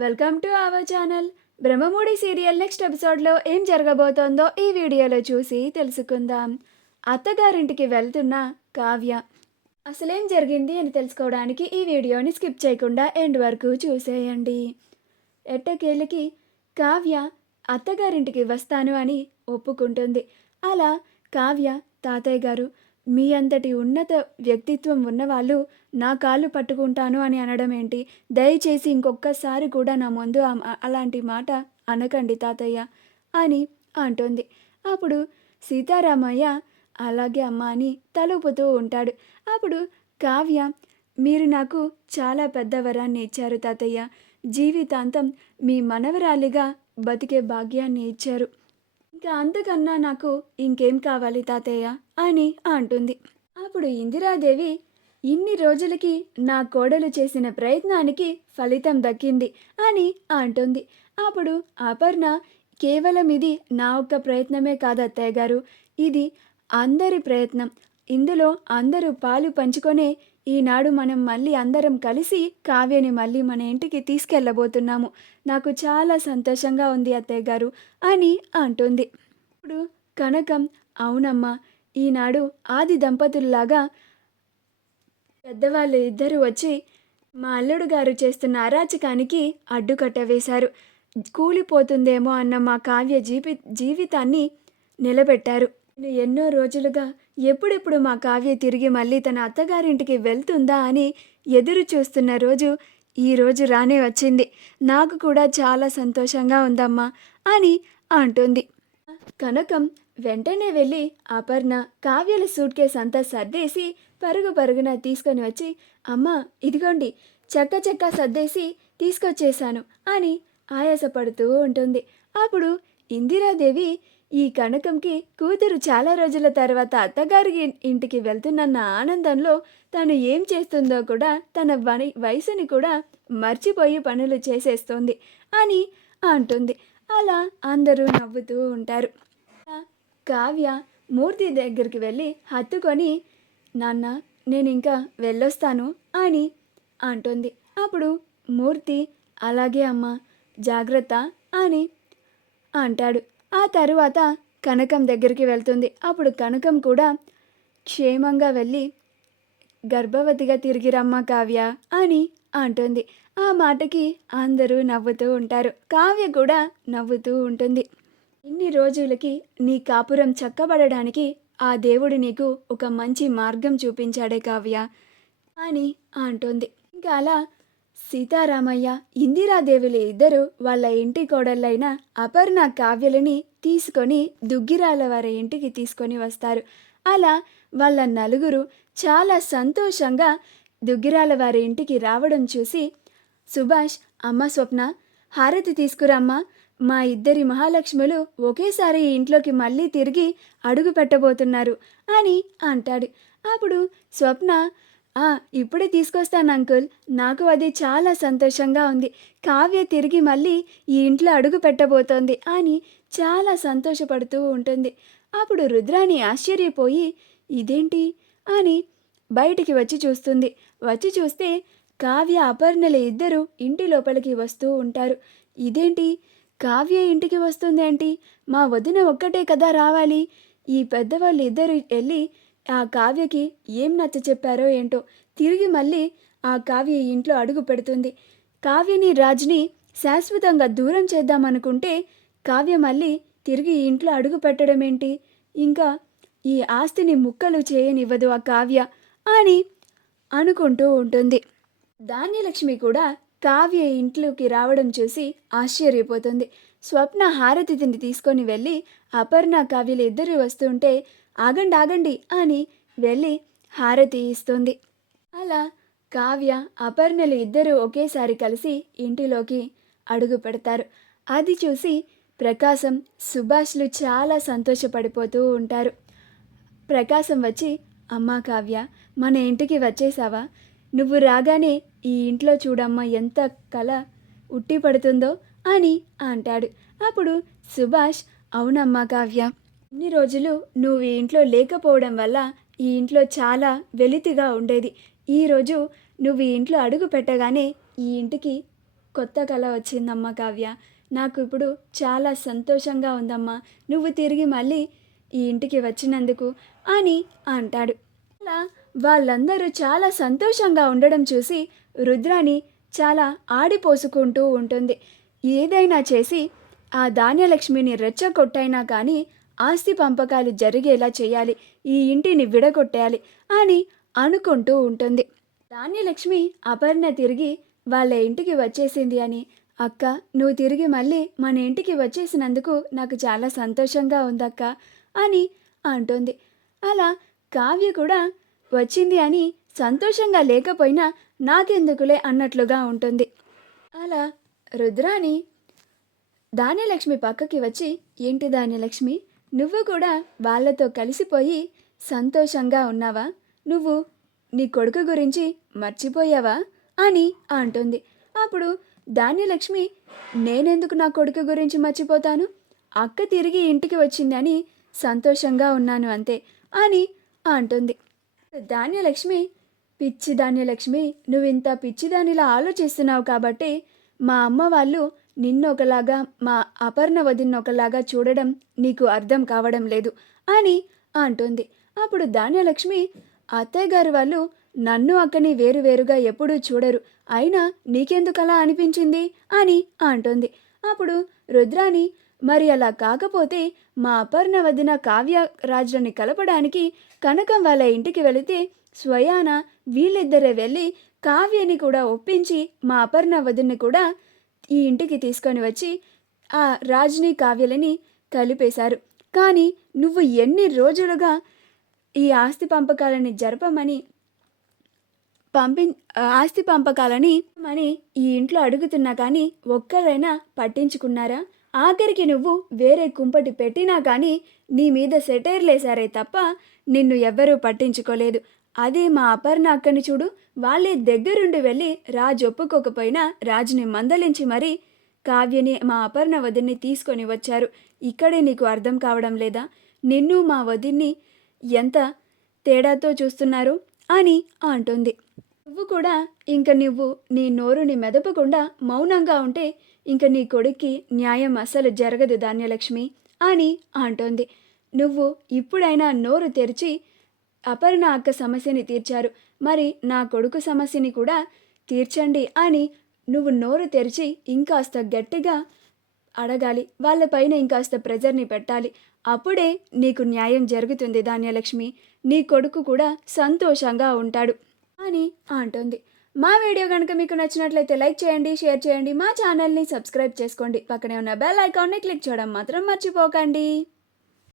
Welcome to our channel. Brahmamudi serial next ఎపిసోడ్లో ఏం జరగబోతోందో ఈ వీడియోలో చూసి తెలుసుకుందాం. అత్తగారింటికి వెళ్తున్న కావ్య అసలేం జరిగింది అని తెలుసుకోవడానికి ఈ వీడియోని స్కిప్ చేయకుండా ఎండ్ వరకు చూసేయండి. ఎట్టకేళ్ళకి కావ్య అత్తగారింటికి వస్తాను అని ఒప్పుకుంటుంది. అలా కావ్య, తాతయ్య గారు, మీ అంతటి ఉన్నత వ్యక్తిత్వం ఉన్నవాళ్ళు నా కాళ్ళు పట్టుకుంటాను అని అనడం ఏంటి? దయచేసి ఇంకొక్కసారి కూడా నా ముందు అలాంటి మాట అనకండి తాతయ్య అని అంటుంది. అప్పుడు సీతారామయ్య అలాగే అమ్మ అని తలుపుతూ ఉంటాడు. అప్పుడు కావ్య, మీరు నాకు చాలా పెద్ద వరాన్ని ఇచ్చారు తాతయ్య. జీవితాంతం మీ మనవరాలిగా బతికే భాగ్యాన్ని ఇచ్చారు. ఇంకా అంతకన్నా నాకు ఇంకేం కావాలి తాతయ్య అని అంటుంది. అప్పుడు ఇందిరాదేవి, ఇన్ని రోజులకి నా కోడలు చేసిన ప్రయత్నానికి ఫలితం దక్కింది అని అంటుంది. అప్పుడు అపర్ణ, కేవలం ఇది నా ఒక్క ప్రయత్నమే కాదు అత్తయ్య గారు, ఇది అందరి ప్రయత్నం. ఇందులో అందరూ పాలు పంచుకొనే ఈనాడు మనం మళ్ళీ అందరం కలిసి కావ్యని మళ్ళీ మన ఇంటికి తీసుకెళ్ళబోతున్నాము. నాకు చాలా సంతోషంగా ఉంది అత్తయ్య గారు అని అంటుంది. ఇప్పుడు కనకం, అవునమ్మా, ఈనాడు ఆది దంపతుల్లాగా పెద్దవాళ్ళు ఇద్దరు వచ్చి మా అల్లుడు గారు చేస్తున్న అరాచకానికి అడ్డుకట్ట వేశారు. కూలిపోతుందేమో అన్న మా కావ్య జీవితాన్ని నిలబెట్టారు. నేను ఎన్నో రోజులుగా ఎప్పుడెప్పుడు మా కావ్య తిరిగి మళ్ళీ తన అత్తగారింటికి వెళ్తుందా అని ఎదురు చూస్తున్న రోజు ఈరోజు రానే వచ్చింది. నాకు కూడా చాలా సంతోషంగా ఉందమ్మా అని అంటుంది. కనకం వెంటనే వెళ్ళి అపర్ణ, కావ్యల సూట్ కేస్ అంతా సర్దేసి పరుగున తీసుకొని వచ్చి, అమ్మా ఇదిగోండి చక్క సర్దేసి తీసుకొచ్చేశాను అని ఆయాసపడుతూ ఉంటుంది. అప్పుడు ఇందిరాదేవి, ఈ కనకంకి కూతురు చాలా రోజుల తర్వాత అత్తగారి ఇంటికి వెళ్తున్న ఆనందంలో తను ఏం చేస్తుందో కూడా తన వయసుని కూడా మర్చిపోయి పనులు చేసేస్తోంది అని అంటుంది. అలా అందరూ నవ్వుతూ ఉంటారు. కావ్య మూర్తి దగ్గరికి వెళ్ళి హత్తుకొని, నాన్న నేను ఇంకా వెళ్ళొస్తాను అని అంటుంది. అప్పుడు మూర్తి, అలాగే అమ్మా, జాగ్రత్త అని అంటాడు. ఆ తరువాత కనకం దగ్గరికి వెళ్తుంది. అప్పుడు కనకం కూడా క్షేమంగా వెళ్ళి గర్భవతిగా తిరిగి రమ్మ కావ్య అని అంటుంది. ఆ మాటకి అందరూ నవ్వుతూ ఉంటారు. కావ్య కూడా నవ్వుతూ ఉంటుంది. ఇన్ని రోజులకి నీ కాపురం చక్కబడడానికి ఆ దేవుడు నీకు ఒక మంచి మార్గం చూపించాడే కావ్య అని అంటుంది. ఇంకా అలా సీతారామయ్య, ఇందిరాదేవులు ఇద్దరు వాళ్ళ ఇంటి కోడళ్ళైన అపర్ణ, కావ్యలని తీసుకొని దుగ్గిరాల వారి ఇంటికి తీసుకొని వస్తారు. అలా వాళ్ళ నలుగురు చాలా సంతోషంగా దుగ్గిరాల వారి ఇంటికి రావడం చూసి, సుభాష్, అమ్మ స్వప్న, హారతి తీసుకురమ్మా, మా ఇద్దరి మహాలక్ష్ములు ఒకేసారి ఈ ఇంట్లోకి మళ్ళీ తిరిగి అడుగు పెట్టబోతున్నారు అని అంటాడు. అప్పుడు స్వప్న, ఇప్పుడే తీసుకొస్తాను అంకుల్, నాకు అది చాలా సంతోషంగా ఉంది. కావ్య తిరిగి మళ్ళీ ఈ ఇంట్లో అడుగు పెట్టబోతోంది అని చాలా సంతోషపడుతూ ఉంటుంది. అప్పుడు రుద్రాణి ఆశ్చర్యపోయి, ఇదేంటి అని బయటికి వచ్చి చూస్తుంది. వచ్చి చూస్తే కావ్య, అపర్ణలు ఇద్దరు ఇంటి లోపలికి వస్తూ ఉంటారు. ఇదేంటి, కావ్య ఇంటికి వస్తుందేంటి? మా వదిన ఒక్కటే కదా రావాలి. ఈ పెద్దవాళ్ళు ఇద్దరు వెళ్ళి ఆ కావ్యకి ఏం నచ్చ చెప్పారో ఏంటో, తిరిగి మళ్ళీ ఆ కావ్య ఇంట్లో అడుగు పెడుతుంది. కావ్యని, రాజ్ని శాశ్వతంగా దూరం చేద్దామనుకుంటే కావ్య మళ్ళీ తిరిగి ఇంట్లో అడుగు పెట్టడం ఏంటి? ఇంకా ఈ ఆస్తిని ముక్కలు చేయనివ్వదు ఆ కావ్య అని అనుకుంటూ ఉంటుంది. ధాన్యలక్ష్మి కూడా కావ్య ఇంట్లోకి రావడం చూసి ఆశ్చర్యపోతుంది. స్వప్న హారతిని తీసుకొని వెళ్ళి అపర్ణ, కావ్యలు ఇద్దరు వస్తుంటే, ఆగండి అని వెళ్ళి హారతి ఇస్తుంది. అలా కావ్య, అపర్ణలు ఇద్దరు ఒకేసారి కలిసి ఇంటిలోకి అడుగు పెడతారు. అది చూసి ప్రకాశం, సుభాష్లు చాలా సంతోషపడిపోతూ ఉంటారు. ప్రకాశం వచ్చి, అమ్మా కావ్య, మన ఇంటికి వచ్చేసావా? నువ్వు రాగానే ఈ ఇంట్లో చూడమ్మా ఎంత కళ ఉట్టి పడుతుందో అని అంటాడు. అప్పుడు సుభాష్, అవునమ్మా కావ్య, ఇన్ని రోజులు నువ్వు ఈ ఇంట్లో లేకపోవడం వల్ల ఈ ఇంట్లో చాలా వెలితిగా ఉండేది. ఈరోజు నువ్వు ఈ ఇంట్లో అడుగు పెట్టగానే ఈ ఇంటికి కొత్త కల వచ్చిందమ్మా కావ్య. నాకు ఇప్పుడు చాలా సంతోషంగా ఉందమ్మా. నువ్వు తిరిగి మళ్ళీ ఈ ఇంటికి వచ్చినందుకు అని అంటాడు. అలా వాళ్ళందరూ చాలా సంతోషంగా ఉండడం చూసి రుద్రాని చాలా ఆడిపోసుకుంటూ ఉంటుంది. ఏదైనా చేసి ఆ ధాన్యలక్ష్మిని రెచ్చగొట్టైనా కానీ ఆస్తి పంపకాలు జరిగేలా చేయాలి, ఈ ఇంటిని విడగొట్టాలి అని అనుకుంటూ ఉంటుంది. ధాన్యలక్ష్మి అపర్ణ తిరిగి వాళ్ళ ఇంటికి వచ్చేసింది అని, అక్క నువ్వు తిరిగి మళ్ళీ మన ఇంటికి వచ్చేసినందుకు నాకు చాలా సంతోషంగా ఉందక్క అని అంటుంది. అలా కావ్య కూడా వచ్చింది అని సంతోషంగా లేకపోయినా నాకెందుకులే అన్నట్లుగా ఉంటుంది. అలా రుద్రాని ధాన్యలక్ష్మి పక్కకి వచ్చి, ఏంటి ధాన్యలక్ష్మి, నువ్వు కూడా వాళ్ళతో కలిసిపోయి సంతోషంగా ఉన్నావా? నువ్వు నీ కొడుకు గురించి మర్చిపోయావా అని అంటుంది. అప్పుడు ధాన్యలక్ష్మి, నేనెందుకు నా కొడుకు గురించి మర్చిపోతాను, అక్క తిరిగి ఇంటికి వచ్చిందని సంతోషంగా ఉన్నాను అంతే అని అంటుంది. ధాన్యలక్ష్మి, పిచ్చి ధాన్యలక్ష్మి, నువ్వు ఇంత పిచ్చిదానిలా ఆలోచిస్తున్నావు కాబట్టి మా అమ్మ వాళ్ళు నిన్నొకలాగా మా అపర్ణ వదిన్నొకలాగా చూడడం నీకు అర్థం కావడం లేదు అని అంటుంది. అప్పుడు ధాన్యలక్ష్మి, అత్తయ్య గారు వాళ్ళు నన్ను అక్కని వేరువేరుగా ఎప్పుడూ చూడరు, అయినా నీకెందుకలా అనిపించింది అని అంటుంది. అప్పుడు రుద్రాని, మరి అలా కాకపోతే మా అపర్ణ వదిన కావ్య రాజులని కలపడానికి కనకం వాళ్ళ ఇంటికి వెళితే స్వయాన వీళ్ళిద్దరే వెళ్ళి కావ్యని కూడా ఒప్పించి మా అపర్ణ వదిన్ని కూడా ఈ ఇంటికి తీసుకొని వచ్చి ఆ రాజుని కావ్యలని కలిపేశారు. కానీ నువ్వు ఎన్ని రోజులుగా ఈ ఆస్తి పంపకాలని జరపమని ఆస్తి పంపకాలని ఈ ఇంట్లో అడుగుతున్నా కానీ ఒక్కరైనా పట్టించుకున్నారా? ఆఖరికి నువ్వు వేరే కుంపటి పెట్టినా కానీ నీ మీద సెటైర్లేశారే తప్ప నిన్ను ఎవ్వరూ పట్టించుకోలేదు. అదే మా అపర్ణ అక్కని చూడు, వాళ్ళే దగ్గరుండి వెళ్ళి రాజు ఒప్పుకోకపోయినా రాజుని మందలించి మరీ కావ్యని మా అపర్ణ వదిన్ని తీసుకొని వచ్చారు. ఇక్కడే నీకు అర్థం కావడం లేదా? నిన్ను మా వదిన్ని ఎంత తేడాతో చూస్తున్నారు అని అంటుంది. నువ్వు కూడా నువ్వు నీ నోరుని మెదపకుండా మౌనంగా ఉంటే ఇంక నీ కొడుక్కి న్యాయం అస్సలు జరగదు ధాన్యలక్ష్మి అని అంటోంది. నువ్వు ఇప్పుడైనా నోరు తెరిచి అపర్ణ అక్క సమస్యని తీర్చారు, మరి నా కొడుకు సమస్యని కూడా తీర్చండి అని నువ్వు నోరు తెరిచి ఇంకాస్త గట్టిగా అడగాలి, వాళ్ళపైన ఇంకాస్త ప్రెజర్ని పెట్టాలి. అప్పుడే నీకు న్యాయం జరుగుతుంది ధాన్యలక్ష్మి, నీ కొడుకు కూడా సంతోషంగా ఉంటాడు అని అంటుంది. మా వీడియో కనుక మీకు నచ్చినట్లయితే లైక్ చేయండి, షేర్ చేయండి, మా ఛానల్ని సబ్స్క్రైబ్ చేసుకోండి, పక్కనే ఉన్న బెల్ ఐకాన్ని క్లిక్ చేయడం మాత్రం మర్చిపోకండి.